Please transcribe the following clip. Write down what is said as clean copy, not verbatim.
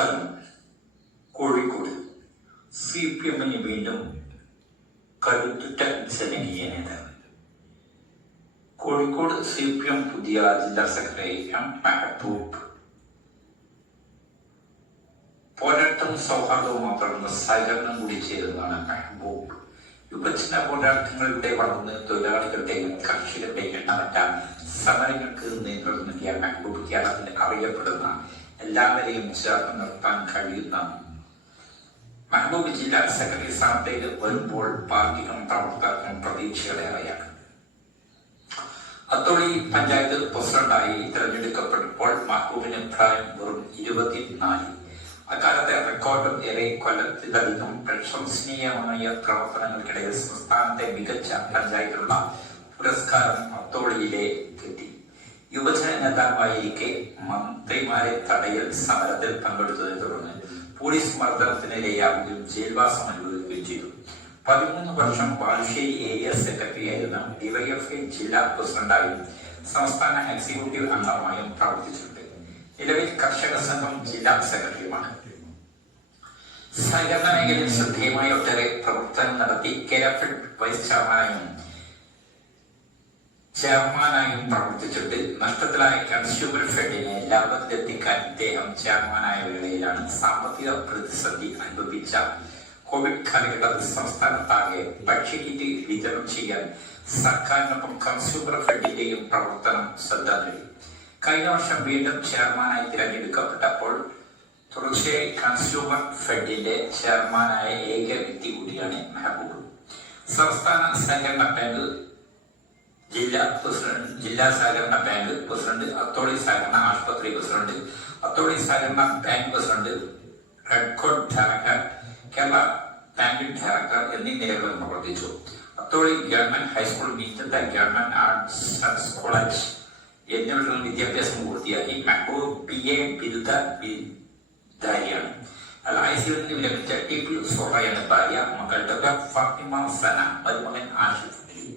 നമസ്കാരം. കോഴിക്കോട് CPM വീണ്ടും കരുത്തുറ്റ ജനകീയ നേതാവ്. കോഴിക്കോട് CPM പുതിയ ജില്ലാ സെക്രട്ടറി M. മെഹബൂബ്. പോരാട്ടവും സൗഹാർദ്ദവും മാത്രമല്ല സഹകരണം കൂടി ചേരുന്നതാണ് മെഹബൂബ്. വിഭജന പോരാട്ടങ്ങളുടെ വളർന്ന് തൊഴിലാളികളുടെയും കർഷകരുടെയും എണ്ണമറ്റ സമരങ്ങൾക്ക് നേതൃത്വം നൽകിയ മെഹബൂബ് കേരളത്തിൽ അറിയപ്പെടുന്ന എല്ലാവരെയും ചേർന്ന് നിർത്താൻ കഴിയുന്ന മെഹബൂബ് ജില്ലാ സെക്രട്ടറി സ്ഥാനത്തേക്ക് വരുമ്പോൾ പാർട്ടിക്കും പ്രവർത്തകർക്കും പ്രതീക്ഷകളേറെയാണ്. അത്തോളി പഞ്ചായത്ത് പ്രസിഡന്റായി തിരഞ്ഞെടുക്കപ്പെട്ടപ്പോൾ മെഹബൂബിന് പ്രായം വെറും 24. അക്കാലത്തെ റെക്കോർഡും ഏറെ കൊല്ലത്തിലധികം പ്രശംസനീയമായ പ്രവർത്തനങ്ങൾക്കിടയിൽ സംസ്ഥാനത്തെ മികച്ച പഞ്ചായത്തിലുള്ള പുരസ്കാരം അത്തോളിയിലെ എത്തി. യുവജന നേതാവായിരിക്കെ മന്ത്രിമാരെ തടയൽ സമരത്തിൽ പങ്കെടുത്തതിനെ തുടർന്ന് പോലീസ് മർദ്ദനത്തിനിരയാവുകയും ജയിൽവാസം അനുഭവിക്കുകയും ചെയ്തു. 13 വർഷം ബാലുശ്ശേരി ഏരിയ സെക്രട്ടറിയായിരുന്ന ഡിവൈഎഫ്ഐ ജില്ലാ പ്രസിഡന്റായും സംസ്ഥാന എക്സിക്യൂട്ടീവ് അംഗമായും പ്രവർത്തിച്ചിട്ടുണ്ട്. നിലവിൽ കർഷക സംഘം ജില്ലാ സെക്രട്ടറിയുമാണ്. സഹകരണ മേഖലയിൽ ശ്രദ്ധേയമായ ഒട്ടേറെ പ്രവർത്തനം നടത്തി കേരഫെഡ് വൈസ് ചെയർമാനായും പ്രവർത്തിച്ചിട്ട് നഷ്ടത്തിലായ കൺസ്യൂമർ ഫെഡിനെ ലാഭത്തിലെത്തിക്കാൻ ഇദ്ദേഹം ചെയർമാനായ വേളയിലാണ് സാമ്പത്തിക പ്രതിസന്ധി അനുഭവിച്ച കോവിഡ് കാലഘട്ടത്തിൽ സംസ്ഥാനത്താകെ ഭക്ഷ്യക്കിറ്റ് വിതരണം ചെയ്യാൻ സർക്കാരിനൊപ്പം കൺസ്യൂമർ ഫെഡിന്റെയും പ്രവർത്തനം ശ്രദ്ധ നേടി. കഴിഞ്ഞ വർഷം വീണ്ടും ചെയർമാനായി തിരഞ്ഞെടുക്കപ്പെട്ടപ്പോൾ തുടർച്ചയായി കൺസ്യൂമർ ഫെഡിന്റെ ചെയർമാനായ ഏക വ്യക്തി കൂടിയാണ് മെഹബൂബ്. സംസ്ഥാന സഹകരണ ബാങ്ക് ജില്ലാ സഹകരണ ബാങ്ക് പ്രസിഡന്റ്, അത്തോളി സഹകരണ ആശുപത്രി പ്രസിഡന്റ്, അത്തോളി സഹകരണ ബാങ്ക് പ്രസിഡന്റ്, റെഡ്കോട്ട് ഡയറക്ടർ, കേരള ബാങ്ക് ഡയറക്ടർ എന്നീ നിലകളിൽ പ്രവർത്തിച്ചു. അത്തോളി ഗവൺമെന്റ് ഹൈസ്കൂൾ, മീറ്റത്ത ഗവൺമെന്റ് ആർട്സ് ആൻഡ് കോളേജ് എന്നിവിടങ്ങളിൽ വിദ്യാഭ്യാസം പൂർത്തിയാക്കി. മെഹബൂബ് BA ബിരുദധാരിയാണ്. ICU വിരമിച്ച ടിപ്പു സോറ എന്ന ഭാര്യ, മകൾ ഡോക്ടർ ഫാത്തിമ സന, മരുമകൻ ആഷിഫ് അലി.